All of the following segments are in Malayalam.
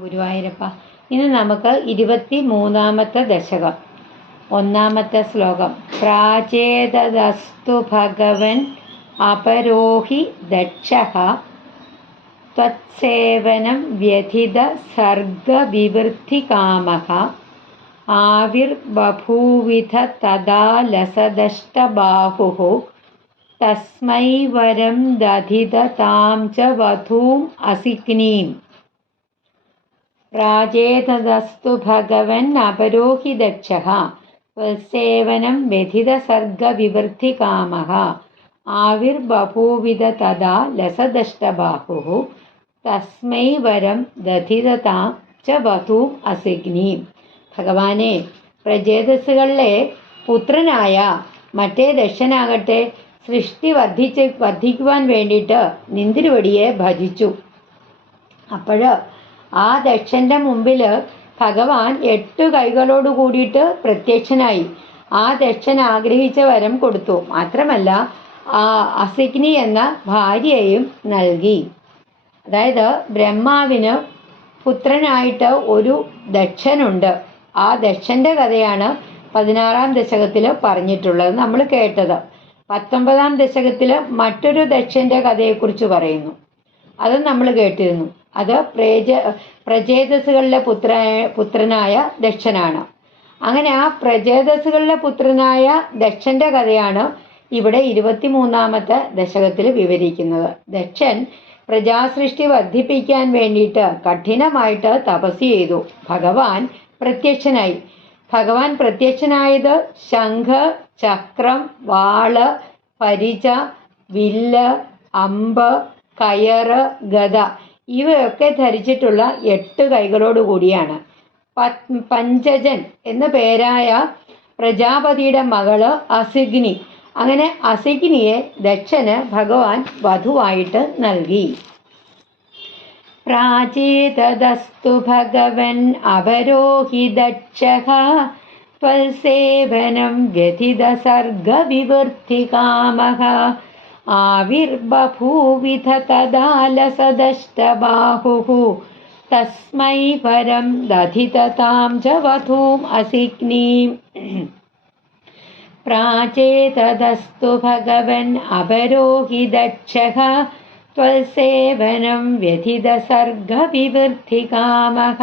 ഗുരുവായൂരപ്പ. ഇനി നമുക്ക് 23-ാമത്തെ ദശകം, 1-ാമത്തെ ശ്ലോകം. പ്രാചേതസ്തു ഭഗവൻ അപരോഹി ദക്ഷഃ ത്വത്സേവനം വ്യഥിത സർഗവിവൃദ്ധികാമഃ ആവിർബഭൂവിധ തദാ ലസദഷ്ടബാഹുഃ തസ്മൈ വരം ദധിത താം ച വധൂം അസിഗ്നീം. പ്രാചേതസ്തു ഭഗവൻ അപരോഹി ദക്ഷഃ ത്വത്സേവനം വ്യഥിത സർഗവിവൃദ്ധികാമഃ ആവിർബഭൂവിധ തദാ ലസദഷ്ടബാഹുഃ തസ്മൈ വരം ദധിത താം ച വധൂം അസിഗ്നീം. ഭഗവാനെ, പ്രചേതസ്സുകളിലെ പുത്രനായ മറ്റേ ദക്ഷനാകട്ടെ സൃഷ്ടി വർദ്ധിക്കുവാൻ വേണ്ടിയിട്ട് നിന്തിരുവടിയെ ഭജിച്ചു. അപ്പോൾ ആ ദക്ഷൻ്റെ മുമ്പിൽ ഭഗവാൻ 8 കൈകളോട് കൂടിയിട്ട് പ്രത്യക്ഷനായി. ആ ദക്ഷൻ ആഗ്രഹിച്ച വരം കൊടുത്തു. മാത്രമല്ല ആ അസിഗ്നി എന്ന ഭാര്യയെയും നൽകി. അതായത് ബ്രഹ്മാവിന് പുത്രനായിട്ട് ഒരു ദക്ഷനുണ്ട്. ആ ദക്ഷൻ്റെ കഥയാണ് 16-ാം ദശകത്തിൽ പറഞ്ഞിട്ടുള്ളത്, നമ്മൾ കേട്ടത്. 19-ാം ദശകത്തിൽ മറ്റൊരു ദക്ഷൻ്റെ കഥയെക്കുറിച്ച് പറയുന്നു, അത് നമ്മൾ കേട്ടിരുന്നു. അത് പ്രചേതസ്സുകളിലെ പുത്രനായ ദക്ഷനാണ്. അങ്ങനെ ആ പ്രചേതസ്സുകളിലെ പുത്രനായ ദക്ഷൻ്റെ കഥയാണ് ഇവിടെ 23-ാമത്തെ ദശകത്തിൽ വിവരിക്കുന്നത്. ദക്ഷൻ പ്രജാസൃഷ്ടി വർദ്ധിപ്പിക്കാൻ വേണ്ടിയിട്ട് കഠിനമായിട്ട് തപസ് ചെയ്തു. ഭഗവാൻ പ്രത്യക്ഷനായി. ഭഗവാൻ പ്രത്യക്ഷനായത് ശംഖ്, ചക്രം, വാള്, പരിച, വില്ല്, അമ്പ്, കയറ്, ഗദ ഇവയൊക്കെ ധരിച്ചിട്ടുള്ള 8 കൈകളോട് കൂടിയാണ്. പഞ്ചജൻ എന്ന പേരായ പ്രജാപതിയുടെ മകള് അസിഗ്നി. അങ്ങനെ അസിഗ്നിയെ ദക്ഷന് ഭഗവാൻ വധുവായിട്ട് നൽകി. പ്രാചേതസ്തു ഭഗവൻ അപരോഹി ദക്ഷഃ ത്വത്സേവനം വ്യഥിത സർഗവിവൃദ്ധികാമഃ ആവിർബഭൂവിധ തദാ ലസദഷ്ടബാഹുഃ തസ്മൈ വരം ദധിത താം ച വധൂം അസിഗ്നീം. പ്രാചേതസ്തു ഭഗവൻ അപരോഹി ദക്ഷഃ ത്വത്സേവനം വ്യഥിത സർഗവിവൃദ്ധികാമഃ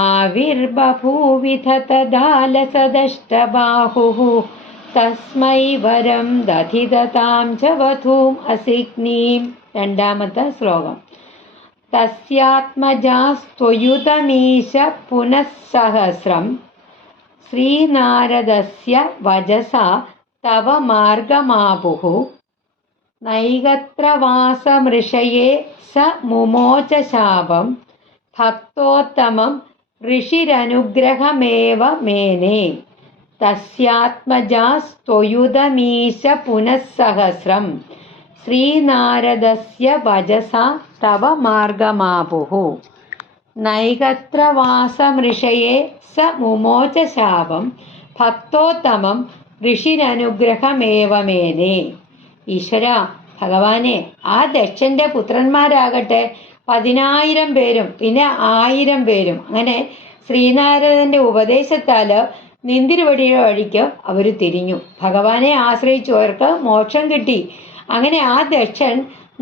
ആവിർബഭൂവിധ തദാ ലസദഷ്ടബാഹുഃ തസ്മൈ വരം ദധിത താം ച വധൂം അസിഗ്നീം. 2-ാമത്തെ ശ്ലോകം. തസ്യാത്മജാസ്ത്വയുതമീശ പുനഃസഹസ്രം ശ്രീനാരദസ്യ വചസാ തവ മാർഗമാപുഃ നൈകത്രവാസമൃഷയേ സ മുമോച ശാപം ഭക്തോത്തമം ഋഷിരനുഗ്രഹമേവ മേനേ. തസ്യാത്മജാസ്ത്വയുതമീശ പുനഃസഹസ്രം ശ്രീനാരദസ്യ വചസാ തവ മാർഗമാപുഃ നൈകത്രവാസമൃഷയേ സ മുമോച ശാപം ഭക്തോത്തമം ഋഷിരനുഗ്രഹമേവ മേനേ. ഈശ്വര, ഭഗവാനെ, ആ ദക്ഷൻ്റെ പുത്രന്മാരാകട്ടെ 10,000 പേരും പിന്നെ 1000 പേരും. അങ്ങനെ ശ്രീനാരദൻ്റെ ഉപദേശത്താൽ നിന്തിരുവടിയുടെ വഴിക്ക് അവർ തിരിഞ്ഞു. ഭഗവാനെ ആശ്രയിച്ചവർക്ക് മോക്ഷം കിട്ടി. അങ്ങനെ ആ ദക്ഷൻ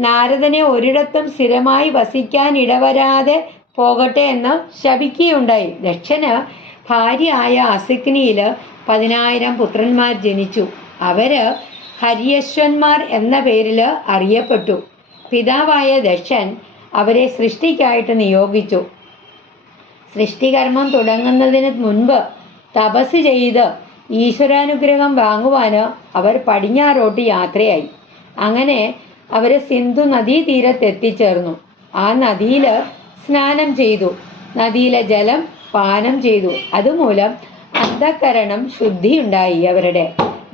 നാരദനെ ഒരിടത്തും സ്ഥിരമായി വസിക്കാൻ ഇടവരാതെ പോകട്ടെ എന്ന് ശപിക്കുകയുണ്ടായി. ദക്ഷന് ഭാര്യയായ അസിഗ്നിയിൽ 10,000 പുത്രന്മാർ ജനിച്ചു. അവര് ഹര്യശ്വന്മാർ എന്ന പേരിൽ അറിയപ്പെട്ടു. പിതാവായ ദക്ഷൻ അവരെ സൃഷ്ടിക്കായിട്ട് നിയോഗിച്ചു. സൃഷ്ടികർമ്മം തുടങ്ങുന്നതിന് മുൻപ് തപസ് ചെയ്ത് ഈശ്വരാനുഗ്രഹം വാങ്ങുവാൻ അവർ പടിഞ്ഞാറോട്ട് യാത്രയായി. അങ്ങനെ അവർ സിന്ധു നദീതീരത്തെത്തിച്ചേർന്നു. ആ നദിയിൽ സ്നാനം ചെയ്തു. നദിയിലെ ജലം പാനം ചെയ്തു. അതുമൂലം അന്ധക്കരണം ശുദ്ധിയുണ്ടായി. അവരുടെ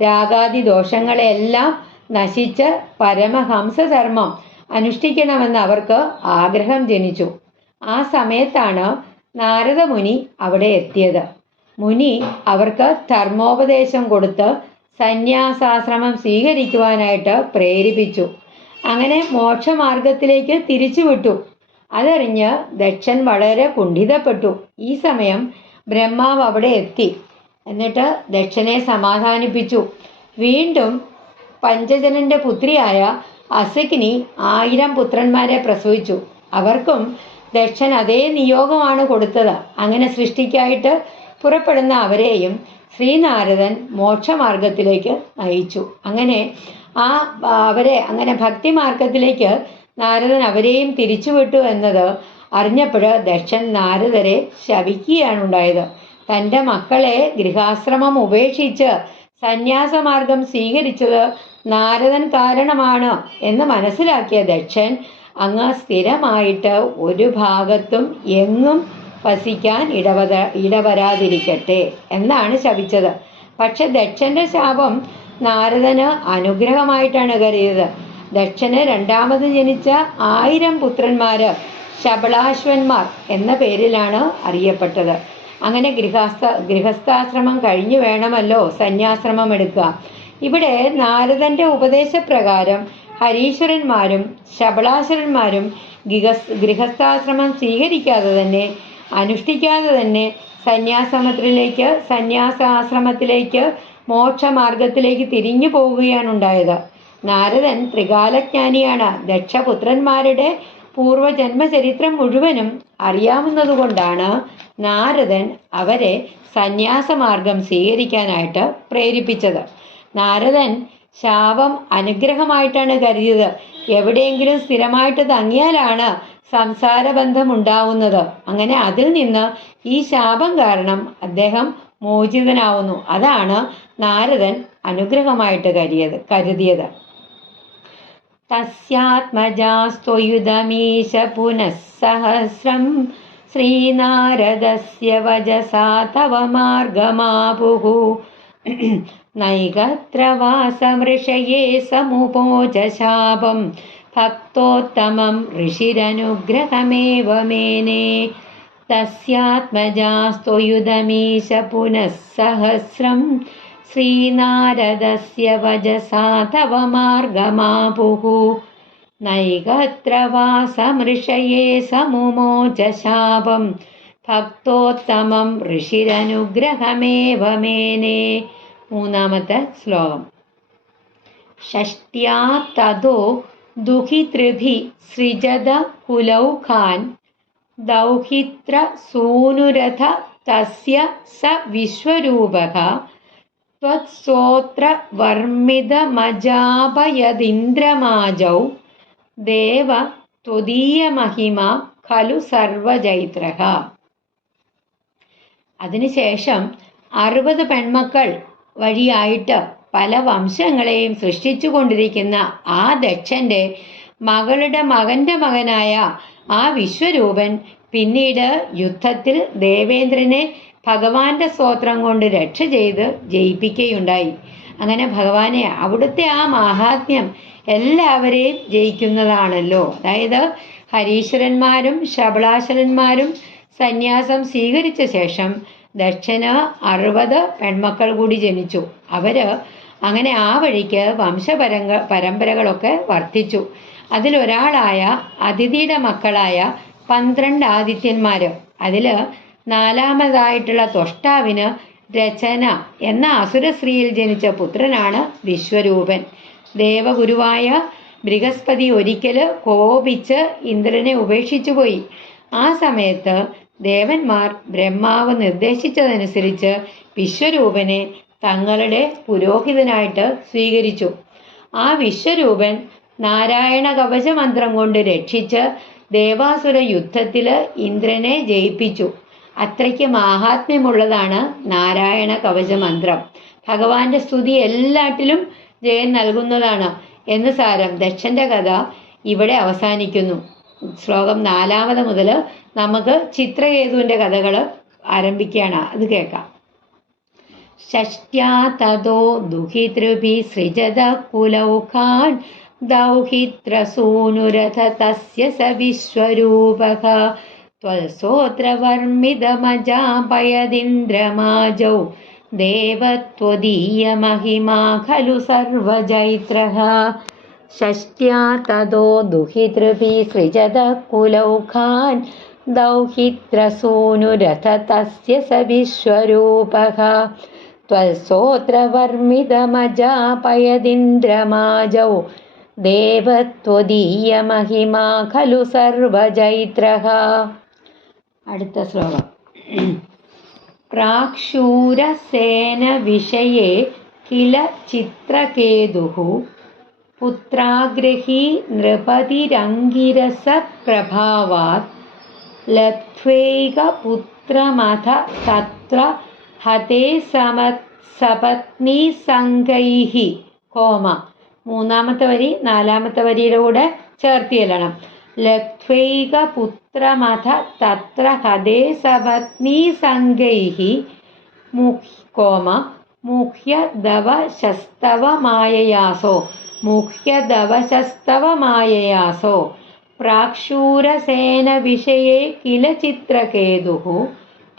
രാഗാദി ദോഷങ്ങളെല്ലാം നശിച്ച് പരമഹംസധർമ്മം അനുഷ്ഠിക്കണമെന്ന് അവർക്ക് ആഗ്രഹം ജനിച്ചു. ആ സമയത്താണ് നാരദമുനി അവിടെ എത്തിയത്. മുനി അവർക്ക് ധർമ്മോപദേശം കൊടുത്ത് സന്യാസാശ്രമം സ്വീകരിക്കുവാനായിട്ട് പ്രേരിപ്പിച്ചു. അങ്ങനെ മോക്ഷമാർഗത്തിലേക്ക് തിരിച്ചുവിട്ടു. അതറിഞ്ഞ് ദക്ഷൻ വളരെ കുണ്ഠിതപ്പെട്ടു. ഈ സമയം ബ്രഹ്മാവ് അവിടെ എത്തി. എന്നിട്ട് ദക്ഷനെ സമാധാനിപ്പിച്ചു. വീണ്ടും പഞ്ചജനന്റെ പുത്രിയായ അസകിനി 1000 പുത്രന്മാരെ പ്രസവിച്ചു. അവർക്കും ദക്ഷൻ അതേ നിയോഗമാണ് കൊടുത്തത്. അങ്ങനെ സൃഷ്ടിക്കായിട്ട് പുറപ്പെടുന്ന അവരെയും ശ്രീനാരദൻ മോക്ഷമാർഗത്തിലേക്ക് നയിച്ചു. അങ്ങനെ അങ്ങനെ ഭക്തിമാർഗത്തിലേക്ക് നാരദൻ അവരെയും തിരിച്ചുവിട്ടു എന്നത് അറിഞ്ഞപ്പോൾ ദക്ഷൻ നാരദരെ ശപിക്കുകയാണ് ഉണ്ടായത്. തൻ്റെ മക്കളെ ഗൃഹാശ്രമം ഉപേക്ഷിച്ച് സന്യാസമാർഗം സ്വീകരിച്ചത് നാരദൻ കാരണമാണ് എന്ന് മനസ്സിലാക്കിയ ദക്ഷൻ അങ്ങ് സ്ഥിരമായിട്ട് ഒരു ഭാഗത്തും എങ്ങും വസിക്കാൻ ഇടവരാതിരിക്കട്ടെ എന്നാണ് ശപിച്ചത്. പക്ഷെ ദക്ഷന്റെ ശാപം നാരദന് അനുഗ്രഹമായിട്ടാണ് കരുതിയത്. ദക്ഷന് രണ്ടാമത് ജനിച്ച 1000 പുത്രന്മാര് ശബളാശ്വന്മാർ എന്ന പേരിലാണ് അറിയപ്പെട്ടത്. അങ്ങനെ ഗൃഹസ്ഥാശ്രമം കഴിഞ്ഞു വേണമല്ലോ സന്യാശ്രമം എടുക്കുക. ഇവിടെ നാരദന്റെ ഉപദേശപ്രകാരം ഹരീശ്വരന്മാരും ശബളാസുരന്മാരും ഗൃഹസ്ഥാശ്രമം സ്വീകരിക്കാതെ തന്നെ അനുഷ്ഠിക്കാതെ തന്നെ സന്യാസാശ്രമത്തിലേക്ക് മോക്ഷമാർഗത്തിലേക്ക് തിരിഞ്ഞു പോവുകയാണ് ഉണ്ടായത്. നാരദൻ ത്രികാലജ്ഞാനിയാണ്. ദക്ഷപുത്രന്മാരുടെ പൂർവജന്മചരിത്രം മുഴുവനും അറിയാവുന്നതുകൊണ്ടാണ് നാരദൻ അവരെ സന്യാസമാർഗം സ്വീകരിക്കാനായിട്ട് പ്രേരിപ്പിച്ചത്. നാരദൻ ശാപം അനുഗ്രഹമായിട്ടാണ് കരുതിയത്. എവിടെയെങ്കിലും സ്ഥിരമായിട്ട് തങ്ങിയാലാണ് സംസാരബന്ധം ഉണ്ടാവുന്നത്. അങ്ങനെ അതിൽ നിന്ന് ഈ ശാപം കാരണം അദ്ദേഹം മോചിതനാവുന്നു. അതാണ് നാരദൻ അനുഗ്രഹമായിട്ട് കരുതിയത്. തസ്യാത്മജാസ്ത്വയുധമീശ പുനഃസഹസ്രം ശ്രീനാരദസ്യ വജസാ തവ മാർഗമാപുഃ നൈകത്ര വാസമൃഷയേ സമുപോച ശാപം ഭക്തോത്തമം ഋഷിരനുഗ്രഹമേവ മേനെ. തസ്യാത്മജാസ്ത്വയുധമീശ പുനഃസഹസ്രം ശ്രീനാരദസ്യ വജസാ തവ മാർഗമാപുഃ നൈകത്ര വാസമൃഷയേ സമുമോച ശാപം ഭക്തോത്തമം ഋഷിരനുഗ്രഹമേവ മേനെ. മൂന്നാമത്തെ ശ്ലോകം. ഷഷ്ട്യാ തതോ ദുഹിതൃഭി സൃജത കുലൗഖാൻ ദൗഹിത്ര സൂനുരഥ തസ്യ സ വിശ്വരൂപഃ ത്വത്സോത്ര വർമ്മിതമജാപയദിന്ദ്രമാജൗ ദേവ ത്വദീയമഹിമ ഖലു സർവജൈത്രഃ. അതിനുശേഷം 60 പെൺമക്കൾ വഴിയായിട്ട് പല വംശങ്ങളെയും സൃഷ്ടിച്ചു കൊണ്ടിരിക്കുന്ന ആ ദക്ഷന്റെ മകളുടെ മകന്റെ മകനായ ആ വിശ്വരൂപൻ പിന്നീട് യുദ്ധത്തിൽ ദേവേന്ദ്രനെ ഭഗവാന്റെ സ്തോത്രം കൊണ്ട് രക്ഷ ചെയ്ത് ജയിപ്പിക്കുകയുണ്ടായി. അങ്ങനെ ഭഗവാനെ അവിടുത്തെ ആ മാഹാത്മ്യം എല്ലാവരെയും ജയിക്കുന്നതാണല്ലോ. അതായത് ഹരീശ്വരന്മാരും ശബളാസുരന്മാരും സന്യാസം സ്വീകരിച്ച ശേഷം ദക്ഷന് 60 പെൺമക്കൾ കൂടി ജനിച്ചു. അങ്ങനെ ആ വഴിക്ക് പരമ്പരകളൊക്കെ വർദ്ധിച്ചു. അതിലൊരാളായ അതിഥിയുടെ മക്കളായ 12 ആദിത്യന്മാര്. അതിൽ 4ാമതായിട്ടുള്ള ത്വഷ്ടാവിന് രചന എന്ന അസുരസ്ത്രീയിൽ ജനിച്ച പുത്രനാണ് വിശ്വരൂപൻ. ദേവഗുരുവായ ബൃഹസ്പതി ഒരിക്കൽ കോപിച്ച് ഇന്ദ്രനെ ഉപേക്ഷിച്ചു പോയി. ആ സമയത്ത് ദേവന്മാർ ബ്രഹ്മാവ് നിർദ്ദേശിച്ചതനുസരിച്ച് വിശ്വരൂപനെ തങ്ങളുടെ പുരോഹിതനായിട്ട് സ്വീകരിച്ചു. ആ വിശ്വരൂപൻ നാരായണ കവചമന്ത്രം കൊണ്ട് രക്ഷിച്ച് ദേവാസുര യുദ്ധത്തിൽ ഇന്ദ്രനെ ജയിപ്പിച്ചു. അത്രയ്ക്ക് മാഹാത്മ്യമുള്ളതാണ് നാരായണ കവചമന്ത്രം. ഭഗവാന്റെ സ്തുതി എല്ലാറ്റിലും ജയം നൽകുന്നതാണ് എന്ന് സാരം. ദക്ഷന്റെ കഥ ഇവിടെ അവസാനിക്കുന്നു. ശ്ലോകം 4 മുതൽ നമുക്ക് ചിത്രകേതുവിന്റെ കഥകൾ ആരംഭിക്കുകയാണ്. അത് കേൾക്കാം. ഷഷ്ട്യാ തതോ ദുഹിതൃഭി സൃജത കുലൗഖാൻ ദൗഹിത്ര സൂനുരഥ തസ്യ സ വിശ്വരൂപഃ ത്വൽസോത്ര വർമ്മിതമജാപയദിന്ദ്രമാജൗ ദേവത്വദീയ മഹിമാ ഖലു സർവജൈത്രഃ. षष्ट्या ततो दुहितृभिः सृजतः कुलौखान् दौहित्रसूनुरथ तस्य स विश्वरूपः त्वत्सोत्रवर्मितमजापयदिन्द्रमाजौ ദേവത്വദീയമഹിമാ ഖലു സർവജൈത്രഃ. അടുത്ത ശ്ലോകം. പ്രാക്ഷൂരസേനവിഷയേ കില ചിത്രകേതുഃ പുത്രാഗ്രഹീ നൃപതിരംഗിരസപ്രഭാവാത് ലബ്ധ്വൈകപുത്രമഥ തത്ര ഹതേ സപത്നീസംഗൈഃ കോമ. മൂന്നാമത്തെ വരി നാലാമത്തെ വരിയുടെ കൂടെ ചേർത്ത് ചെല്ലണം. ലബ്ധ്വൈകപുത്രമഥ തത്ര ഹതേ സപത്നീസംഗൈഃ കോമ മുഹ്യദവശസ്തവമായയാസോ മുഹ്യദവശസ്തവമായയാസോ പ്രാക്ഷൂരസേനവിഷയേ കില ചിത്രകേതുഃ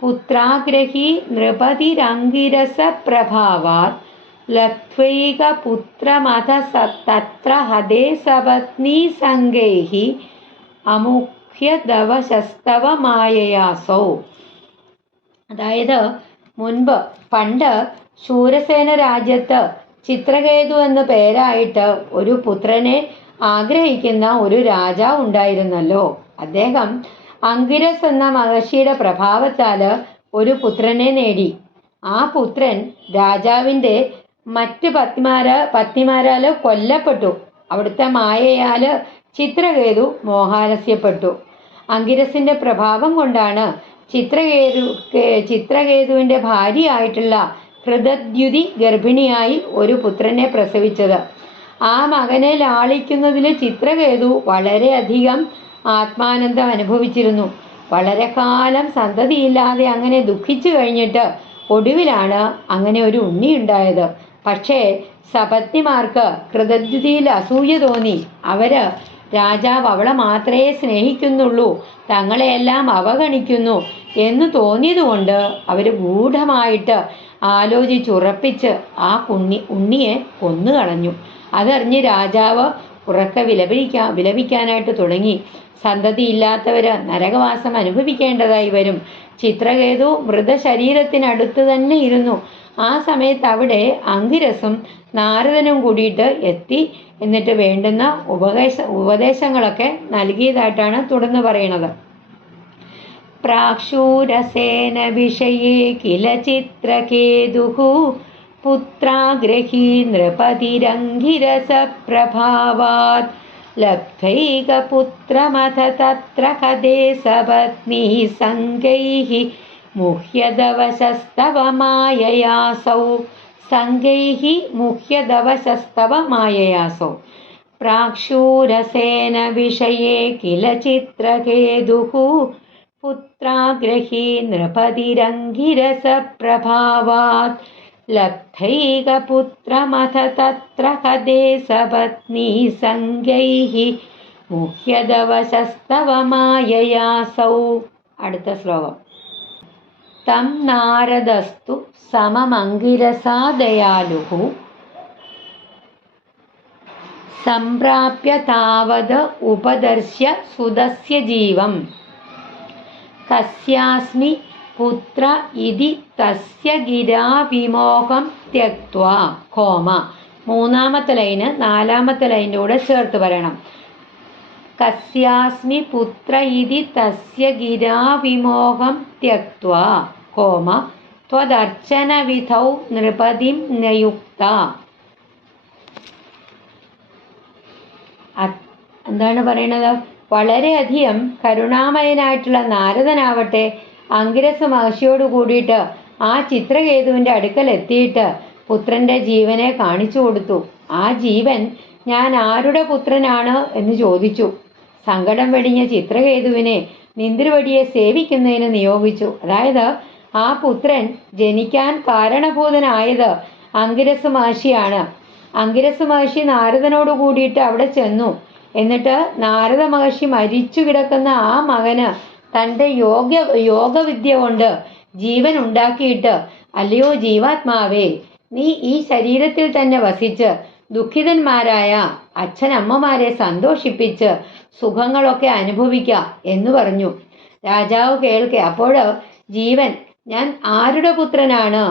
പുത്രാഗ്രഹീ നൃപതിരംഗിരസപ്രഭാവാത് ലബ്ധ്വൈകപുത്രമഥ തത്ര ഹതേ സപത്നീസംഗൈഃ അമുഹ്യദവശസ്തവമായയാസോ. അതായത് പണ്ട് ശൂരസേന രാജ്യത്ത് ചിത്രകേതു എന്ന പേരായിട്ട് ഒരു പുത്രനെ ആഗ്രഹിക്കുന്ന ഒരു രാജാവ് ഉണ്ടായിരുന്നല്ലോ. അദ്ദേഹം അങ്കിരസ് എന്ന മഹർഷിയുടെ പ്രഭാവത്താല് ഒരു പുത്രനെ നേടി. ആ പുത്രൻ രാജാവിൻ്റെ മറ്റ് പത്നിമാരാല് കൊല്ലപ്പെട്ടു. അവിടുത്തെ മായയാല് ചിത്രകേതു മോഹാലസ്യപ്പെട്ടു. അങ്കിരസിന്റെ പ്രഭാവം കൊണ്ടാണ് ചിത്രകേതുവിന്റെ ഭാര്യയായിട്ടുള്ള ഹൃതദ്യുതി ഗർഭിണിയായി ഒരു പുത്രനെ പ്രസവിച്ചത്. ആ മകനെ ലാളിക്കുന്നതിൽ ചിത്രകേതു വളരെയധികം ആത്മാനന്ദം അനുഭവിച്ചിരുന്നു. വളരെ കാലം സന്തതിയില്ലാതെ അങ്ങനെ ദുഃഖിച്ചു കഴിഞ്ഞിട്ട് ഒടുവിലാണ് അങ്ങനെ ഒരു ഉണ്ണി ഉണ്ടായത്. പക്ഷേ സപത്നിമാർക്ക് ഹൃതദ്യുതിയിൽ അസൂയ തോന്നി. അവര് രാജാവ് അവളെ മാത്രമേ സ്നേഹിക്കുന്നുള്ളൂ, തങ്ങളെയെല്ലാം അവഗണിക്കുന്നു എന്ന് തോന്നിയതുകൊണ്ട് അവര് ഗൂഢമായിട്ട് ആലോചിച്ചുറപ്പിച്ച് ആ ഉണ്ണിയെ കൊന്നുകളഞ്ഞു. അതറിഞ്ഞ് രാജാവ് ഉറക്കെ വിലപിക്കാനായിട്ട് തുടങ്ങി. സന്തതിയില്ലാത്തവര് നരകവാസം അനുഭവിക്കേണ്ടതായി വരും. ചിത്രകേതു മൃതശരീരത്തിനടുത്ത് തന്നെ ഇരുന്നു. ആ സമയത്ത് അവിടെ അങ്കിരസും നാരദനും കൂടിയിട്ട് എത്തി. എന്നിട്ട് വേണ്ടുന്ന ഉപദേശങ്ങളൊക്കെ നൽകിയതായിട്ടാണ് തുടർന്ന് പറയുന്നത്. പ്രാക്ഷൂരസേന വിഷയേ കില ചിത്രകേതുഃ പുത്രാഗ്രഹീ നൃപതിരംഗിരസപ്രഭാവാത് ലബ്ധ്വൈകപുത്രമഥ തത്ര ഹതേ സപത്നീസംഗൈഃ മുഹ്യദവശസ്തവമായയാസൗ സംഗൈഃ മുഹ്യദവശസ്തവമായയാസോ. പ്രാക്ഷൂരസേന വിഷയേ കില ചിത്രകേതുഃ പുത്രാഗ്രഹീ നൃപതിരംഗിരസപ്രഭാവാത് ലബ്ധ്വൈകപുത്രമഥ തത്ര ഹതേ സപത്നീസംഗൈഃ മുഹ്യദവശസ്തവമായയാസൗ. അടുത്ത ശ്ലോകം. തം നാരദസ്തു സമമംഗിരസാ ദയാലുഃ സംപ്രാപ്യ താവത് ഉപദർശ്യ സുതസ്യ ജീവം കസ്യാസ്മി പുത്ര ഇതി തസ്യ ഗിരാവിമോഹം ത്യക്ത്വാ കോമ. മൂന്നാമത്തെ ലൈന് നാലാമത്തെ ലൈനിൻ്റെ കൂടെ ചേർത്ത് പറയണം. കസ്യാസ്മി പുത്ര ഇതി തസ്യ ഗിരാവിമോഹം ത്യക്ത്വാ കോമ ത്വദർച്ചന വിധൗ നൃപതിം നയുക്ത. എന്താണ് പറയണത്? വളരെയധികം കരുണാമയനായിട്ടുള്ള നാരദനാവട്ടെ അങ്കിരസ് മഹർഷിയോട് കൂടിയിട്ട് ആ ചിത്രകേതുവിൻ്റെ അടുക്കൽ എത്തിയിട്ട് പുത്രന്റെ ജീവനെ കാണിച്ചു കൊടുത്തു. ആ ജീവൻ ഞാൻ ആരുടെ പുത്രനാണ് എന്ന് ചോദിച്ചു. സങ്കടം വെടിഞ്ഞ ചിത്രകേതുവിനെ നിന്ദ്രവടിയെ സേവിക്കുന്നതിന് നിയോഗിച്ചു. അതായത് ആ പുത്രൻ ജനിക്കാൻ കാരണഭൂതനായത് അങ്കിരസ് മഹർഷിയാണ്. അങ്കിരസ് മഹർഷി നാരദനോട് കൂടിയിട്ട് അവിടെ ചെന്നു. എന്നിട്ട് നാരദ മഹർഷി മരിച്ചു കിടക്കുന്ന ആ മകന് തൻ്റെ യോഗവിദ്യ കൊണ്ട് ജീവൻ ഉണ്ടാക്കിയിട്ട്, അല്ലയോ ജീവാത്മാവേ, നീ ഈ ശരീരത്തിൽ തന്നെ വസിച്ച് ദുഃഖിതന്മാരായ അച്ഛനമ്മമാരെ സന്തോഷിപ്പിച്ച് സുഖങ്ങളൊക്കെ അനുഭവിക്കാം എന്ന് പറഞ്ഞു. രാജാവ് കേൾക്കെ, അപ്പോൾ ജീവൻ, ഞാൻ ആരുടെ പുത്രനാണ്?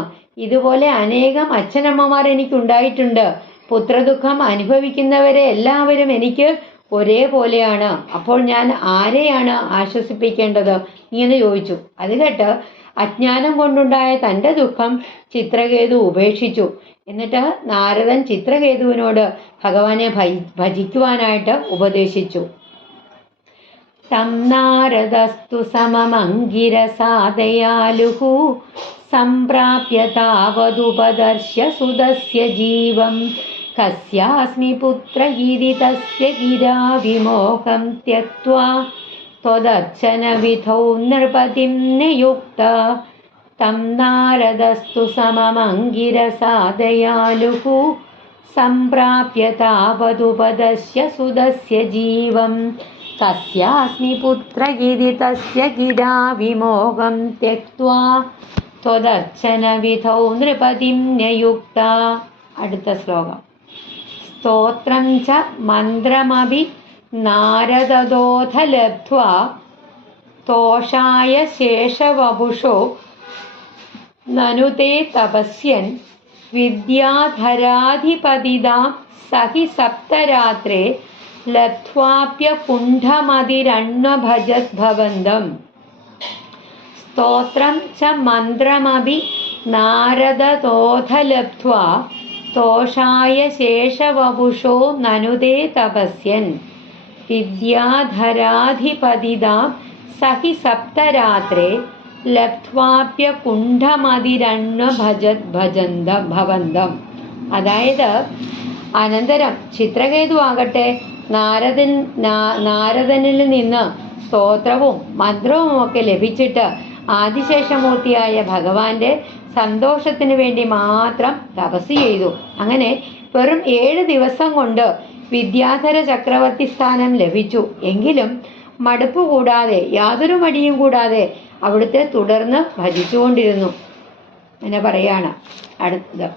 ഇതുപോലെ അനേകം അച്ഛനമ്മമാർ എനിക്കുണ്ടായിട്ടുണ്ട്. പുത്രദുഃഖം അനുഭവിക്കുന്നവരെ എല്ലാവരും എനിക്ക് ഒരേപോലെയാണ്. അപ്പോൾ ഞാൻ ആരെയാണ് ആശ്വസിപ്പിക്കേണ്ടത് എന്ന് ചോദിച്ചു. അത് കേട്ട് അജ്ഞാനം കൊണ്ടുണ്ടായ തൻ്റെ ദുഃഖം ചിത്രകേതു ഉപേക്ഷിച്ചു. എന്നിട്ട് നാരദൻ ചിത്രകേതുവിനോട് ഭഗവാനെ ഭജിക്കുവാനായിട്ട് ഉപദേശിച്ചു. തം നാരദസ്തു സമമംഗിരസാദയാലുഃ സംപ്രാപ്യ താവതുപദർശ്യ സുതസ്യ ജീവം കസ്യാസ്മി പുത്ര ഇതി തസ്യ ഗിരാ വിമോഹം ത്യക്ത്വാ ത്വദർച്ചന വിധൗ നൃപതിം നിയുക്ത. തം നാരദസ്തു സമമംഗിരസാദയാലുഃ സംപ്രാപ്യ താവതുപദർശ്യ സുതസ്യ ജീവം കസ്യാസ്മി പുത്ര ഇതി തസ്യ ഗിരാ വിമോഹം ത്യക്ത്വാ ത്വദർച്ചന വിധൗ നൃപതിം നിയുക്ത. അടുത്ത ശ്ലോകം. സ്തോത്രം ച മന്ത്രമപി നാരദദോഥ ലബ്ധ്വാ തോഷായ ശേഷവപുഷോ നനു തേ തപസ്യൻ വിദ്യാധരാധിപതിതാം സഹി സപ്തരാത്രേ ലബ്ധ്വാപ്യകുണ്ഠമതിരണ്വഭജദ്ഭവന്തം. സ്തോത്രം ച മന്ത്രമപി നാരദദോഥ ലബ്ധ്വാ തോഷായ ശേഷവപുഷോ നനുതേ തപസ്യൻ വിദ്യാധരാധിപതിതാം സഹി സപ്തരാത്രേ ലബ്ധ്വാപ്യകുണ്ഠമതിരണ്വഭജദ്ഭവന്തം. അതായത് അനന്തരം ചിത്രകേതു ആകട്ടെ നാരദനിൽ നിന്ന് സ്തോത്രവും മന്ത്രവുമൊക്കെ ലഭിച്ചിട്ട് ആദിശേഷമൂർത്തിയായ ഭഗവാന്റെ സന്തോഷത്തിന് വേണ്ടി മാത്രം തപസ് ചെയ്തു. അങ്ങനെ വെറും 7 ദിവസം കൊണ്ട് വിദ്യാധര ചക്രവർത്തി സ്ഥാനം ലഭിച്ചു. എങ്കിലും മടുപ്പ് കൂടാതെ, യാതൊരു മടിയും കൂടാതെ അവിടുത്തെ തുടർന്ന് ഭജിച്ചുകൊണ്ടിരുന്നു എന്ന് പറയാണ്. അടുത്തത്.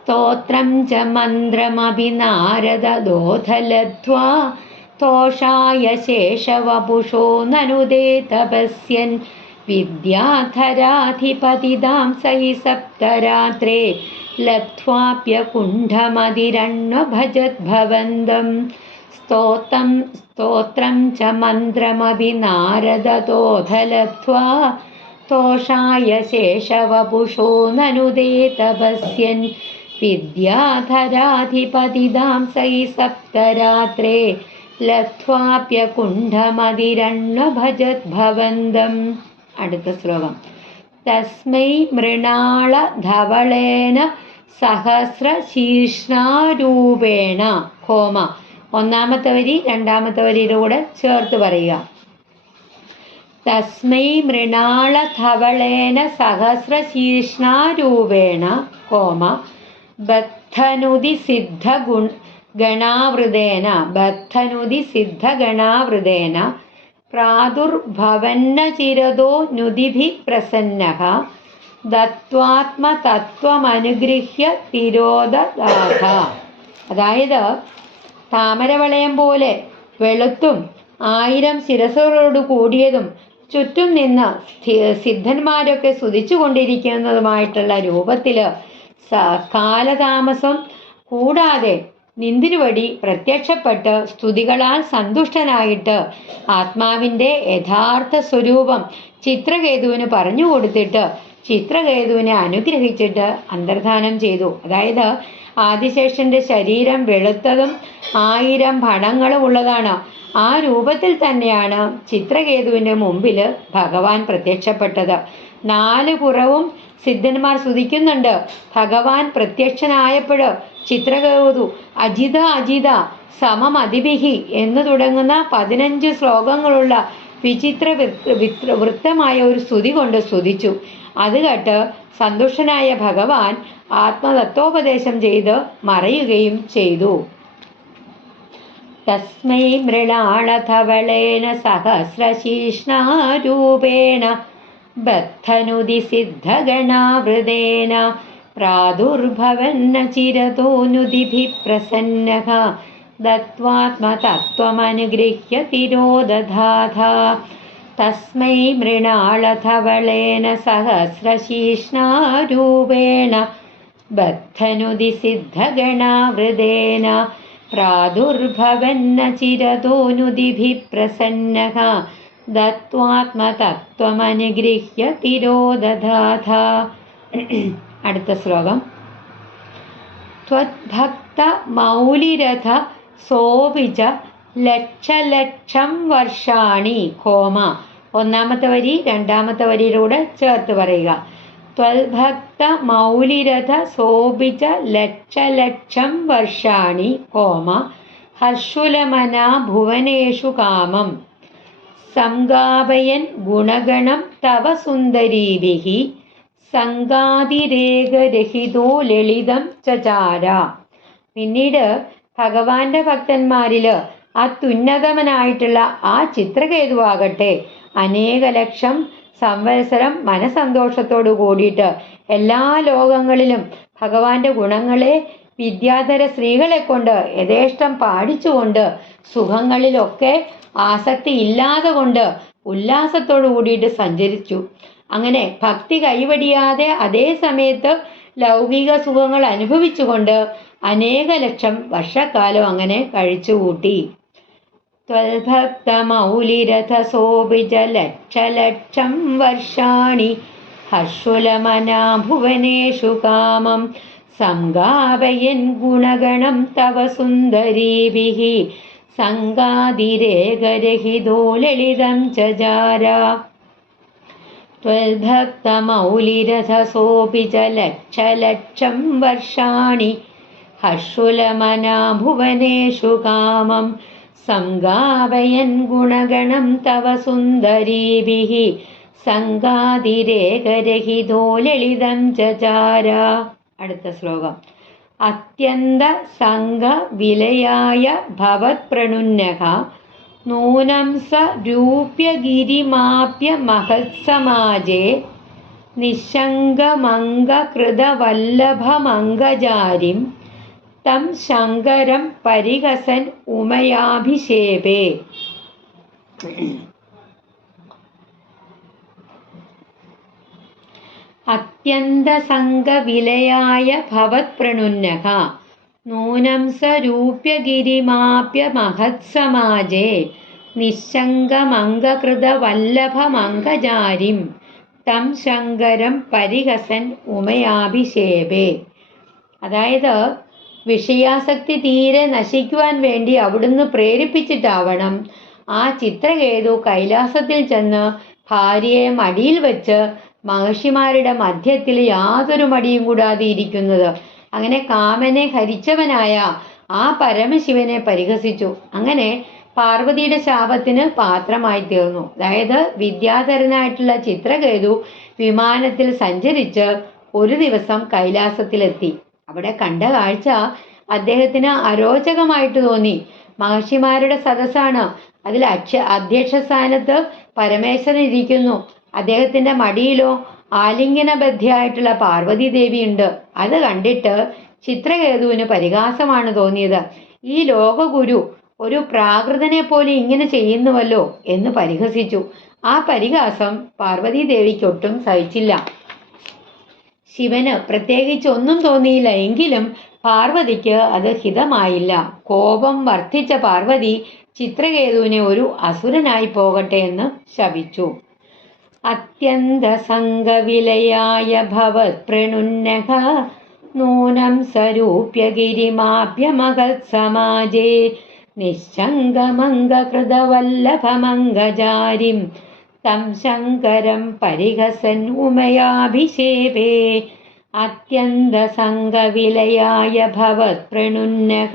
സ്തോത്രം ച മന്ത്രമപി നാരദദോഥ ലബ്ധ്വാ തോഷായ ശേഷവപുഷോ നനുതേ തപസ്യൻ വിദ്യാധരാധിപതിതാം സഹി സപ്തരാത്രേ ലബ്ധ്വാപ്യകുണ്ഠമതിരണ്വഭജദ്ഭവന്തം. സ്തോത്രം ച മന്ത്രമപി നാരദദോഥ ലബ്ധ്വാ തോഷായ ശേഷവപുഷോ നനുതേ തപസ്യൻ വിദ്യാധരാധിപതിതാം സഹി സപ്തരാത്രേ ലബ്ധ്വാപ്യകുണ്ഠമതിരണ്വഭജദ്ഭവന്തം. അടുത്ത ശ്ലോകം. തസ്മൈ മൃണാള ധവളേന സഹസ്രശീർഷ്ണാരൂപേണ. കോമ. ഒന്നാമത്തെ വരി രണ്ടാമത്തെ വരിയുടെ കൂടെ ചേർത്ത് പറയുക. തസ്മൈ മൃണാള ധവളേന സഹസ്രശീർഷ്ണാരൂപേണ കോമ ബദ്ധനുതി സിദ്ധഗണാവൃതേന പ്രാദുർഭവന്ന ചിരതോ നുതിഭി പ്രസന്നഃ ദത്വാത്മതത്വമനുഗൃഹ്യ തിരോദദാഥ. അതായത് താമരവളയം പോലെ വെളുത്തും 1000 ശിരസുകളോട് കൂടിയതും ചുറ്റും നിന്ന് സിദ്ധന്മാരൊക്കെ സ്തുതിച്ചു കൊണ്ടിരിക്കുന്നതുമായിട്ടുള്ള രൂപത്തില് കാലതാമസം കൂടാതെ നിന്തിരുവടി പ്രത്യക്ഷപ്പെട്ട് സ്തുതികളാൽ സന്തുഷ്ടനായിട്ട് ആത്മാവിൻ്റെ യഥാർത്ഥ സ്വരൂപം ചിത്രകേതുവിന് പറഞ്ഞു കൊടുത്തിട്ട് ചിത്രകേതുവിനെ അനുഗ്രഹിച്ചിട്ട് അന്തർധാനം ചെയ്തു. അതായത് ആദിശേഷന്റെ ശരീരം വെളുത്തതും 1000 ഭടങ്ങളും ഉള്ളതാണ്. ആ രൂപത്തിൽ തന്നെയാണ് ചിത്രകേതുവിൻ്റെ മുമ്പിൽ ഭഗവാൻ പ്രത്യക്ഷപ്പെട്ടത്. 4 പുറവും സിദ്ധന്മാർ സ്തുതിക്കുന്നുണ്ട്. ഭഗവാൻ പ്രത്യക്ഷനായപ്പോൾ ചിത്രകേതു അജിത അജിത സമമതിഭിഹി എന്ന് തുടങ്ങുന്ന 15 ശ്ലോകങ്ങളുള്ള വിചിത്ര വൃത്തമായ ഒരു സ്തുതി കൊണ്ട് സ്തുതിച്ചു. അത് കേട്ട് സന്തുഷ്ടനായ ഭഗവാൻ ആത്മതത്വോപദേശം ചെയ്ത് മറയുകയും ചെയ്തു. തസ്മൈ മൃണാളധവളേന സഹസ്രശീർഷ്ണാരൂപേണ ബദ്ധനുതി സിദ്ധഗണാവൃതേന പ്രാദുർഭവന്ന ചിരതോനുദിഭിः പ്രസന്നഃ ദത്വാത്മതത്ത്വമനുഗൃഹ്യ തിരോദധാഥ തസ്മൈ മൃണാളധവളേന സഹസ്രശീഷ്ണാരൂപേണ ബദ്ധനുതി സിദ്ധഗണാവൃതേന പ്രാദുർഭവന്ന ചിരതോനുദിഭിः പ്രസന്നഃ ദത്വാത്മതത്ത്വമനുഗൃഹ്യ തിരോദധാഥ. അടുത്ത ശ്ലോകം. ത്വദ്ഭക്ത മൗലിരഥ സോപിച ലക്ഷലക്ഷം വർഷാണി കോമ. ഒന്നാമത്തെ വരി രണ്ടാമത്തെ വരിയിലൂടെ ചേർത്ത് പറയുക. ത്വദ്ഭക്ത മൗലിരഥ സോപിച ലക്ഷലക്ഷം വർഷാണി കോമ ഹർഷുലമനാ ഭുവനേഷു കാമം സംഗാപയൻ ഗുണഗണം തവ സുന്ദരീഭിഃ സംഗാതിരേകരഹിതോ ലളിതം ചചാര. പിന്നീട് ഭഗവാന്റെ ഭക്തന്മാരിൽ അത്യുന്നതമനായിട്ടുള്ള ആ ചിത്രകേതുവാകട്ടെ അനേക ലക്ഷം സംവത്സരം മനസന്തോഷത്തോടു കൂടിയിട്ട് എല്ലാ ലോകങ്ങളിലും ഭഗവാന്റെ ഗുണങ്ങളെ വിദ്യാധര സ്ത്രീകളെ കൊണ്ട് യഥേഷ്ടം പാടിച്ചുകൊണ്ട് സുഖങ്ങളിലൊക്കെ ആസക്തി ഇല്ലാതെ കൊണ്ട് ഉല്ലാസത്തോടു കൂടിയിട്ട് സഞ്ചരിച്ചു. അങ്ങനെ ഭക്തി കൈവടിയാതെ അതേ സമയത്ത് ലൗകിക സുഖങ്ങൾ അനുഭവിച്ചുകൊണ്ട് അനേക ലക്ഷം വർഷക്കാലം അങ്ങനെ കഴിച്ചുകൂട്ടി. ത്വദ്ഭക്തമൗലിരഥസോപിച ലക്ഷലക്ഷം വർഷാണി ഹർഷുലമനാ ഭുവനേഷു കാമം സംഗാപയൻ ഗുണഗണം തവ സുന്ദരീഭിഃ സംഗാതിരേകരഹിതോ ലളിതം ചചാര. ത്വദ്ഭക്തമൗലിരഥസോപിച ലക്ഷലക്ഷം വർഷാണി ഹർഷുലമനാ ഭുവനേഷു കാമം സംഗാപയൻ ഗുണഗണം തവ സുന്ദരീഭിഃ സംഗാതിരേകരഹിതോ ലളിതം ചചാര. അടുത്ത ശ്ലോകം. അത്യന്ത സംഘ വിലയായ ഭവത് പ്രണുന്നഃ നൂനം സ രൂപ്യഗിരിമാപ്യ മഹത്സമാജേ നിശങ്കമംഗകൃതവല്ലഭമംഗജാരിം തം ശങ്കരം പരിഹസൻ ഉമയാഭിഷേപേ. അത്യന്തസംഗവിലയായ ഭവത് പ്രണുന്നഃ നൂനം സ രൂപ്യഗിരിമാപ്യ മഹത്സമാജേ നിശങ്കമംഗകൃതവല്ലഭമംഗജാരിം തം ശങ്കരം പരിഹസൻ ഉമയാഭിഷേപേ. അതായത് വിഷയാസക്തി തീരെ നശിക്കുവാൻ വേണ്ടി അവിടുന്ന് പ്രേരിപ്പിച്ചിട്ടാവണം ആ ചിത്രകേതു കൈലാസത്തിൽ ചെന്ന് ഭാര്യയെ മടിയിൽ വെച്ച് മഹർഷിമാരുടെ മധ്യത്തിൽ യാതൊരു മടിയും കൂടാതെ ഇരിക്കുന്നത്. അങ്ങനെ കാമനെ ഹരിച്ചവനായ ആ പരമശിവനെ പരിഹസിച്ചു. അങ്ങനെ പാർവതിയുടെ ശാപത്തിന് പാത്രമായി തീർന്നു. അതായത് വിദ്യാധരനായിട്ടുള്ള ചിത്രകേതു വിമാനത്തിൽ സഞ്ചരിച്ച് ഒരു ദിവസം കൈലാസത്തിലെത്തി. അവിടെ കണ്ട കാഴ്ച അദ്ദേഹത്തിന് അരോചകമായിട്ട് തോന്നി. മഹർഷിമാരുടെ സദസ്സാണ്. അതിൽ അധ്യക്ഷ സ്ഥാനത്ത് പരമേശ്വരൻ ഇരിക്കുന്നു. അദ്ദേഹത്തിന്റെ മടിയിലോ ആലിംഗനബദ്ധിയായിട്ടുള്ള പാർവതി ദേവിയുണ്ട്. അത് കണ്ടിട്ട് ചിത്രകേതുവിന് പരിഹാസമാണ് തോന്നിയത്. ഈ ലോകഗുരു ഒരു പ്രാകൃതനെ പോലെ ഇങ്ങനെ ചെയ്യുന്നുവല്ലോ എന്ന് പരിഹസിച്ചു. ആ പരിഹാസം പാർവതി ദേവിക്ക് ഒട്ടും സഹിച്ചില്ല. ശിവന് പ്രത്യേകിച്ച് ഒന്നും തോന്നിയില്ല. എങ്കിലും പാർവതിക്ക് അത് ഹിതമായില്ല. കോപം വർദ്ധിച്ച പാർവതി ചിത്രകേതുവിനെ ഒരു അസുരനായി പോകട്ടെ എന്ന് ശപിച്ചു. അത്യന്തസംഗവിലയായ ഭവത് പ്രണുന്നഃ നൂനം സരൂപ്യഗിരിമാപ്യ മഹത്സമാജേ നിശങ്കമംഗകൃതവല്ലഭമംഗജാരിം തം ശങ്കരം പരിഹസൻ ഉമയാഭിഷേപേ. അത്യന്തസംഗവിലയായ ഭവത് പ്രണുന്നഃ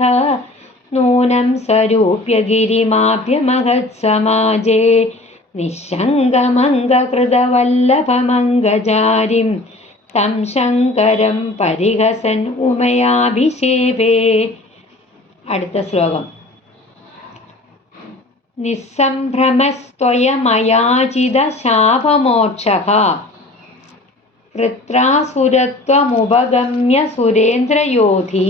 നൂനം സരൂപ്യഗിരിമാപ്യ മഹത്സമാജേ നിശങ്കമംഗകൃതവല്ലഭമംഗജാരിം തം ശങ്കരം പരിഹസൻ ഉമയാഭിഷേപേ. അടുത്ത ശ്ലോകം. നിസ്സംഭ്രമസ്ത്വയമയാചിത ശാപമോക്ഷഃ വൃത്രാസുരത്വമുപഗമ്യ സുരേന്ദ്രയോധി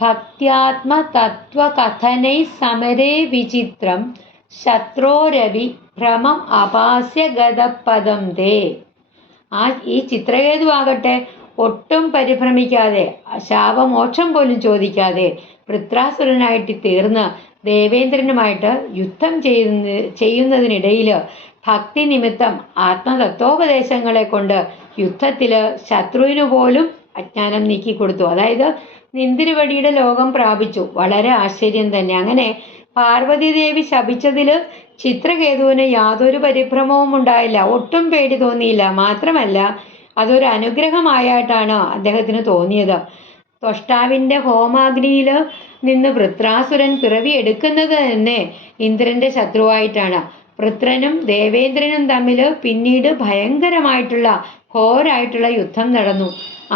ഭക്ത്യാത്മതത്വകഥനൈ സമരേ വിചിത്രം ശത്രോരവി ഭ്രമം അപാസ്യ ഗതപദം തേ. ഈ ചിത്രകേതു ആകട്ടെ ഒട്ടും പരിഭ്രമിക്കാതെ ശാപമോക്ഷം പോലും ചോദിക്കാതെ വൃത്രാസുരനായിട്ട് തീർന്ന് ദേവേന്ദ്രനുമായിട്ട് യുദ്ധം ചെയ്യുന്നതിനിടയിൽ ഭക്തി നിമിത്തം ആത്മതത്വോപദേശങ്ങളെ കൊണ്ട് യുദ്ധത്തില് ശത്രുവിനു പോലും അജ്ഞാനം നീക്കിക്കൊടുത്തു. അതായത് നിന്തിരുവടിയുടെ ലോകം പ്രാപിച്ചു. വളരെ ആശ്ചര്യം തന്നെ. അങ്ങനെ പാർവതി ദേവി ശപിച്ചതിൽ ചിത്രകേതുവിന് യാതൊരു പരിഭ്രമവും ഉണ്ടായില്ല, ഒട്ടും പേടി തോന്നിയില്ല. മാത്രമല്ല അതൊരു അനുഗ്രഹമായിട്ടാണ് അദ്ദേഹത്തിന് തോന്നിയത്. ത്വഷ്ടാവിന്റെ ഹോമാഗ്നിയിൽ നിന്ന് വൃത്രാസുരൻ പിറവി എടുക്കുന്നത് തന്നെ ഇന്ദ്രന്റെ ശത്രുവായിട്ടാണ്. വൃത്രനും ദേവേന്ദ്രനും തമ്മിൽ പിന്നീട് ഭയങ്കരമായിട്ടുള്ള ഘോരായിട്ടുള്ള യുദ്ധം നടന്നു.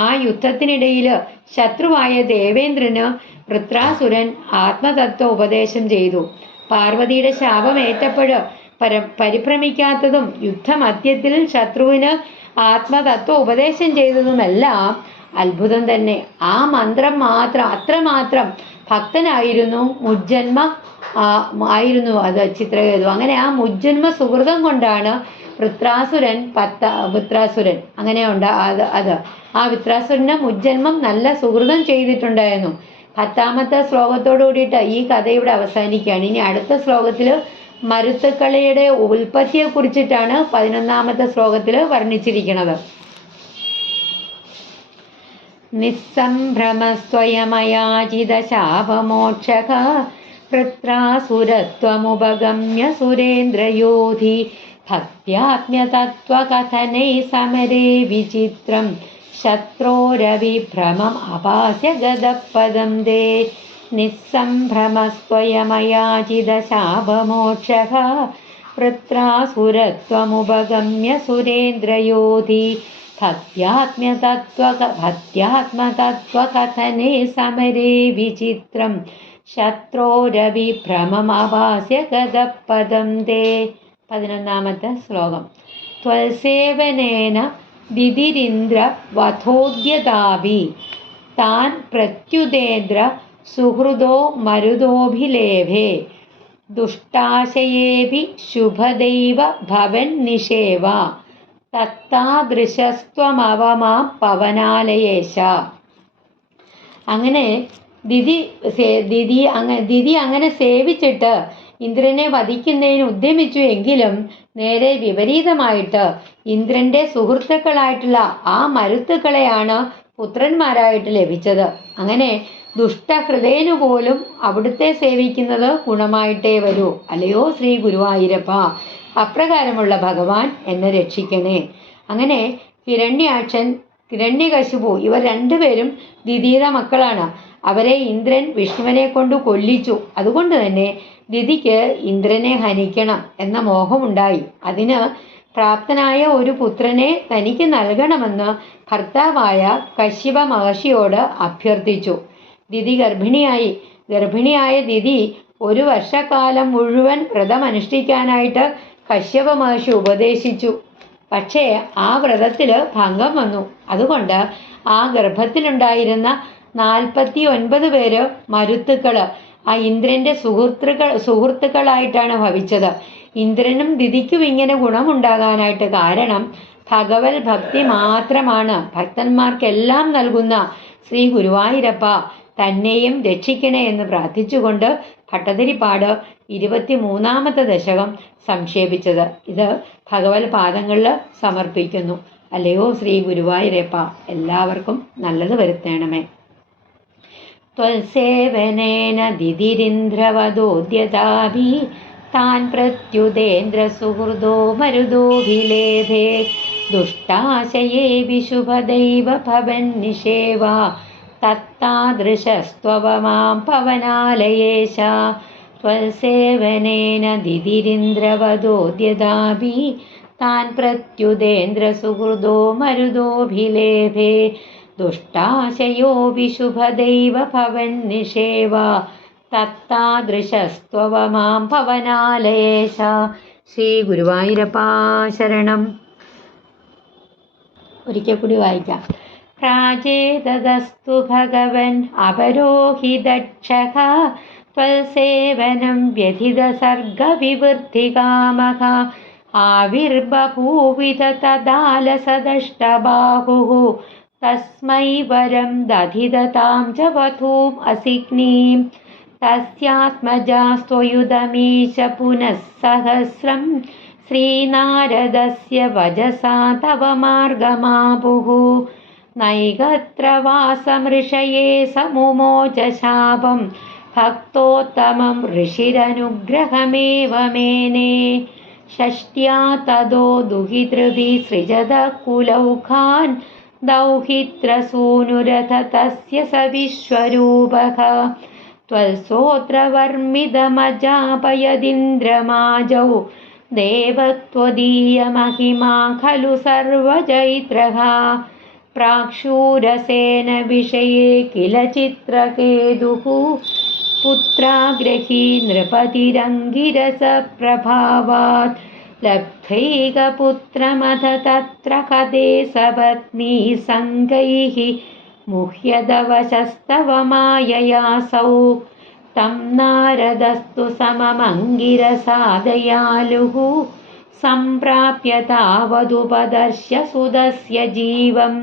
ആ യുദ്ധത്തിനിടയിൽ ശത്രുവായ ദേവേന്ദ്രന് വൃത്രാസുരൻ ആത്മതത്വ ഉപദേശം ചെയ്തു. പാർവതിയുടെ ശാപമേറ്റപ്പോൾ പരിഭ്രമിക്കാത്തതും യുദ്ധമധ്യത്തിൽ ശത്രുവിന് ആത്മതത്വ ഉപദേശം ചെയ്തതുമെല്ലാം അത്ഭുതം തന്നെ. ആ മന്ത്രം മാത്രം, അത്രമാത്രം ഭക്തനായിരുന്നു, മുജ്ജന്മ ആയിരുന്നു അത് ചിത്രകേതു. അങ്ങനെ ആ മുജ്ജന്മ സുഹൃതം കൊണ്ടാണ് വൃത്രാസുരൻ അങ്ങനെ അത് ആ വൃത്രാസുരന് മുജ്ജന്മം നല്ല സുഹൃതം ചെയ്തിട്ടുണ്ടായിരുന്നു. 10ാമത്തെ ശ്ലോകത്തോടു കൂടിയിട്ട് ഈ കഥ ഇവിടെ അവസാനിക്കുകയാണ്. ഇനി അടുത്ത ശ്ലോകത്തിൽ മരുത്തുക്കളയുടെ ഉൽപ്പത്തിയെ കുറിച്ചിട്ടാണ് 11ാമത്തെ ശ്ലോകത്തിൽ വർണ്ണിച്ചിരിക്കുന്നത്. നിസ്സംഭ്രമസ്വയമയാചിത ശാപമോക്ഷക വൃത്രാസുരത്വമുപഗമ്യ സുരേന്ദ്രയോധി ഭക്ത്യാത്മ്യതത്വകഥനൈ സമരേ വിചിത്രം ശത്രോരവിഭ്രമം അപാസ്യ ഗതപദം തേ. നിസ്സംഭ്രമസ്വയമയാചിത ശാപമോക്ഷക വൃത്രാസുരത്വമുപഗമ്യ സുരേന്ദ്രയോധി ഭക്ത്യാത്മതത്വകഥനേ സമരേ വിചിത്രം ശത്രോരവിഭ്രമമാവാസ്യ ഗതപദം തേ. 11ാമത്തെ ശ്ലോകം. ത്വൽസേവനേന ദിതിരിന്ദ്ര വധോദ്യതാഭി താൻ പ്രത്യുതേന്ദ്ര സുഹൃദോ മരുതോഭിലേഭേ ദുഷ്ടാശയേഭി ശുഭദൈവ ഭവൻ നിഷേവ തത്താദൃശസ്ത്വമവമാം പവനാലയേശ. അങ്ങനെ ദിതി അങ്ങനെ സേവിച്ചിട്ട് ഇന്ദ്രനെ വധിക്കുന്നതിന് ഉദ്യമിച്ചു. എങ്കിലും നേരെ വിപരീതമായിട്ട് ഇന്ദ്രന്റെ സുഹൃത്തുക്കളായിട്ടുള്ള ആ മരുത്തുക്കളെയാണ് പുത്രന്മാരായിട്ട് ലഭിച്ചത്. അങ്ങനെ ദുഷ്ടഹൃദയനു പോലും അവിടുത്തെ സേവിക്കുന്നത് ഗുണമായിട്ടേ വരൂ. അല്ലയോ ശ്രീ ഗുരുവായൂരപ്പ, അപ്രകാരമുള്ള ഭഗവാൻ എന്നെ രക്ഷിക്കണേ. അങ്ങനെ ഹിരണ്യാക്ഷൻ, ഹിരണ്യകശിപു ഇവർ രണ്ടുപേരും ദിതിയുടെ മക്കളാണ്. അവരെ ഇന്ദ്രൻ വിഷ്ണുവിനെ കൊണ്ട് കൊല്ലിച്ചു. അതുകൊണ്ട് തന്നെ ദിതിക്ക് ഇന്ദ്രനെ ഹനിക്കണം എന്ന മോഹമുണ്ടായി. അതിന് പ്രാപ്തനായ ഒരു പുത്രനെ തനിക്ക് നൽകണമെന്ന് ഭർത്താവായ കശ്യപ മഹർഷിയോട് അഭ്യർത്ഥിച്ചു. ദിതി ഗർഭിണിയായ ദിതി 1 വർഷക്കാലം മുഴുവൻ വ്രതമനുഷ്ഠിക്കാനായിട്ട് കശ്യപ മഹർഷി ഉപദേശിച്ചു. പക്ഷേ ആ വ്രതത്തിൽ ഭംഗം വന്നു. അതുകൊണ്ട് ആ ഗർഭത്തിലുണ്ടായിരുന്ന 49 പേര് മരുത്തുക്കള് ആ ഇന്ദ്രന്റെ സുഹൃത്തുക്കളായിട്ടാണ് ഭവിച്ചത്. ഇന്ദ്രനും ദിതിക്കും ഇങ്ങനെ ഗുണമുണ്ടാകാനായിട്ട് കാരണം ഭഗവത് ഭക്തി മാത്രമാണ്. ഭക്തന്മാർക്കെല്ലാം നൽകുന്ന ശ്രീ ഗുരുവായൂരപ്പ തന്നെയും രക്ഷിക്കണേ എന്ന് പ്രാർത്ഥിച്ചുകൊണ്ട് ഭട്ടതിരിപ്പാട് 23ാമത്തെ ദശകം സംക്ഷേപിച്ചത്. ഇത് ഭഗവത് പാദങ്ങളിൽ സമർപ്പിക്കുന്നു. അല്ലയോ ശ്രീ ഗുരുവായൂരപ്പ, എല്ലാവർക്കും നല്ലത് വരുത്തണമേ. ത്വൽസേവനേന ദിതിരിന്ദ്രവദോദ്യതാഭി താൻ പ്രത്യുതേന്ദ്ര സുഹൃദോ മരുദോഭിലേഭേ ദുഷ്ടാശയേ വിശുഭദൈവ ഭവൻ നിഷേവ തത്താദൃശസ്ത്വവമാം പവനാലയേശ. ത്വൽസേവനേന ദിതിരിന്ദ്രവദോദ്യതാഭി താൻ പ്രത്യുതേന്ദ്ര സുഹൃദോ മരുദോഭിലേഭേ ദുഷ്ടാശയോ വിശുഭദൈവ ഭവൻ നിഷേവ തത്താദൃശസ്ത്വവമാം പവനാലയേശ. ശ്രീ ഗുരുവായൂരപ്പ ശരണം. ഒരിക്കൽ കൂടി വായിക്കാം. പ്രാചേതസ്തു ഭഗവൻ അപരോഹി ദക്ഷഃ ത്വൽസേവനം വ്യഥിതസർഗവിവൃദ്ധികാമഃ ആവിർബഭൂവിത തദാലസദഷ്ടബാഹുഃ തസ്മൈ വരം ദധിതതാം ച വധൂം അസിഗ്നീം തസ്യാത്മജാസ്ത്വയുധമീശ പുനഃ സഹസ്രം ശ്രീനാരദസ്യ വചസാ തവ മാർഗമാപുഃ നൈകത്ര വാസമൃഷയേ സമുമോച ശാപം ഭക്തോത്തമം ഋഷിരനുഗ്രഹമേവ മേനെ ഷഷ്ട്യാ തദോ ദുഹിതൃഭിः സൃജത കുലൗഖാൻ ദൗഹിത്രസൂനുരഥ തസ്യ സ വിശ്വരൂപഃ ത്വൽസോത്രവർമിദമജാപയദിന്ദ്രമാജൗ ദേവത്വദീയമഹിമാ ഖലു സർവജൈത്രഃ പ്രാക്ഷൂരസേന വിഷയേ കില ചിത്രകേതുഃ പുത്രാഗ്രഹീ നൃപതിരംഗിരസപ്രഭാവാത് ലബ്ധൈകപുത്രമഥ തത്ര കഥേ സപത്നീ സംഗൈഃ മുഹ്യതവശസ്തവ മായയാസൗ തം നാരദസ്തു സമമംഗിരസാദയാലുഃ സംപ്രാപ്യ താവതുപദർശ്യ സുതസ്യ ജീവം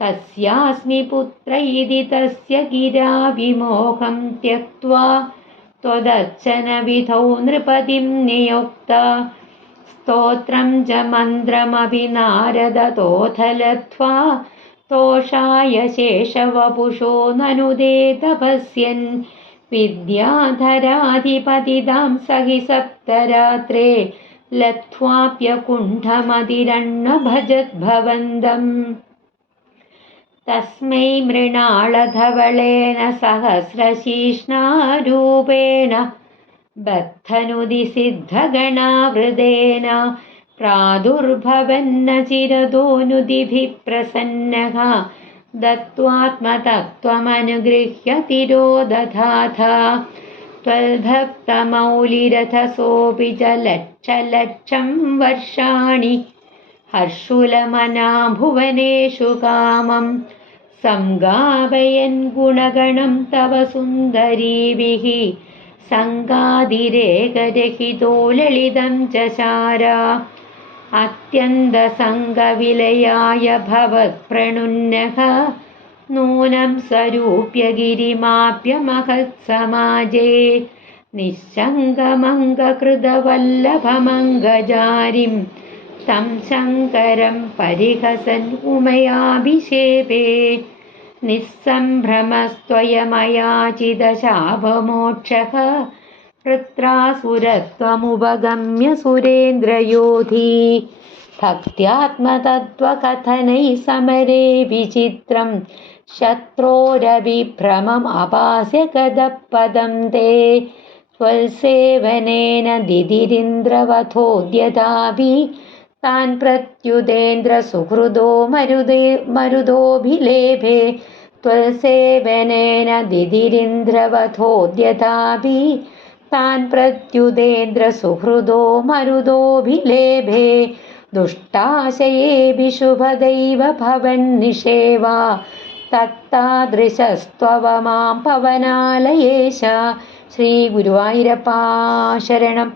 തസ്യാസ്മി പുത്ര ഇതി തസ്യ ഗിരാ വിമോഹം ത്യക്ത്വാ ത്വദർച്ചന വിധൗ നൃപതിം നിയുക്ത സ്തോത്രം ച മന്ത്രമപി നാരദതോഥ ലബ്ധ്വാ തോഷായ ശേഷവപുഷോ നനുദേ തപസ്യൻ വിദ്യാധരാധിപതിതാം സഹി സപ്തരാത്രേ ലബ്ധ്വാപ്യകുണ്ഠമതിരണ്ണഭജദ്ഭവന്തം തസ്മൈ മൃണാളധവളേന സഹസ്രശീഷ്ണാരൂപേണ ബദ്ധനുതി സിദ്ധഗണാവൃതേന പ്രാദുർഭവന്ന ചിരതോനുദിഭിः പ്രസന്നഃ ദത്വാത്മതത്ത്വമനുഗൃഹ്യ തിരോദധാഥ ത്വൽഭക്തമൗലിരഥസോऽपि च ലക്ഷലക്ഷം വർഷാണി ഹർഷുലമനാ ഭുവനേഷു കാമം സംഗാപയൻ ഗുണഗണം തവ സുന്ദരീഭിः സംഗാതിരേകരഹിതോ ലളിതം ചശാര അത്യന്തസംഗവിലയായ ഭവത്പ്രണുന്നഃ നൂനം സ്വരൂപ്യ ഗിരിമാപ്യ മഹത്സമാജേ നിശ്ശങ്കമംഗകൃതവല്ലഭമംഗജാരിം തം ശങ്കരം പരിഹസൻ ഉമയാഭിഷേപേ നിസ്സംഭ്രമസ്ത്വയമയാചിതശാപമോക്ഷഃ വൃത്രാസുരത്വമുപഗമ്യ സുരേന്ദ്രയോധി ഭക്ത്യാത്മതത്വകഥനൈ സമരേ വിചിത്രം ശത്രോരവിഭ്രമം അപാസ്യ ഗതപദം തേ ത്വൽസേവനേന ദിദിരിന്ദ്രവധോദ്യതാഭി താൻ പ്രത്യുതേന്ദ്ര സുഹൃദോ മരുദോഭിലേഭേ ത്വൽസേവനേന ദിദിരിന്ദ്രവധോദ്യതാഭി താൻ പ്രത്യുതേന്ദ്ര സുഹൃദോ മരുദോഭിലേഭേ ദുഷ്ടാശയേഭി ശുഭദൈവ ഭവൻ നിഷേവാ തത്താദൃശസ്ത്വവ മാം പവനാലയേശ. ശ്രീ ഗുരുവായൂരപ്പാ ശരണം.